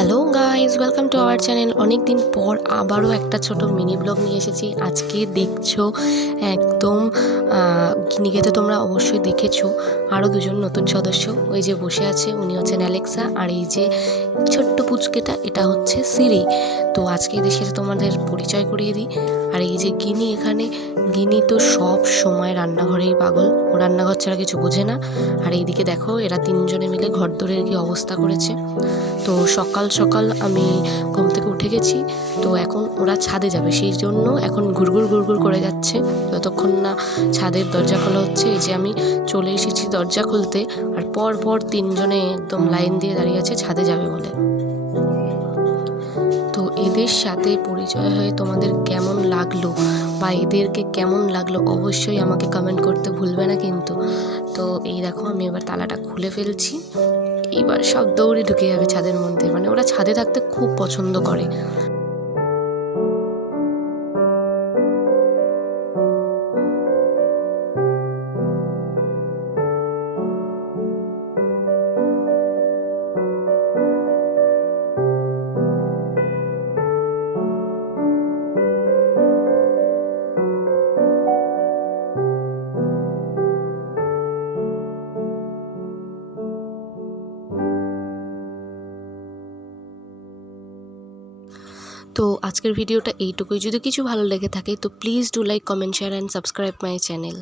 Hello guys, welcome to our channel. অনেক দিন পর আবারও একটা ছোট মিনি ব্লগ নিয়ে এসেছি। আজকে দেখছো একদম গিনিকে তো তোমরা অবশ্যই দেখেছো। আরও দুজন নতুন সদস্য ওই যে বসে আছে, উনি হচ্ছেন অ্যালেক্সা, আর এই যে ছোট্ট পুচকেটা এটা হচ্ছে সিরি। তো আজকে এদের সাথে তোমাদের পরিচয় করিয়ে দিই। আর এই যে গিনি, এখানে গিনি তো সব সময় রান্নাঘরেই পাগল, ও রান্নাঘর ছাড়া কিছু বোঝে না। আর এইদিকে দেখো এরা তিনজনে মিলে ঘরদোরের কি অবস্থা করেছে। তো সকাল সকাল আমি ঘুম থেকে উঠে গেছি, তো এখন ওরা ছাদে যাবে, সেই জন্য এখন ঘুরঘুর করে যাচ্ছে যতক্ষণ না ছাদের দরজা খোলা হচ্ছে। এই যে আমি চলে এসেছি দরজা খুলতে, আর পর তিনজনে একদম লাইন দিয়ে দাঁড়িয়ে আছে ছাদে যাবে বলে। তো এদের সাথে পরিচয় হয়ে তোমাদের কেমন লাগলো বা এদেরকে কেমন লাগলো অবশ্যই আমাকে কমেন্ট করতে ভুলবে না কিন্তু। তো এই দেখো আমি এবার তালাটা খুলে ফেলছি, এবার সব দৌড়ে ঢুকে যাবে ছাদের মধ্যে। মানে ওরা ছাদে থাকতে খুব পছন্দ করে। তো আজকের ভিডিওটা এইটুকুই। যদি কিছু ভালো লেগে থাকে তো please do like, comment, share and subscribe my channel.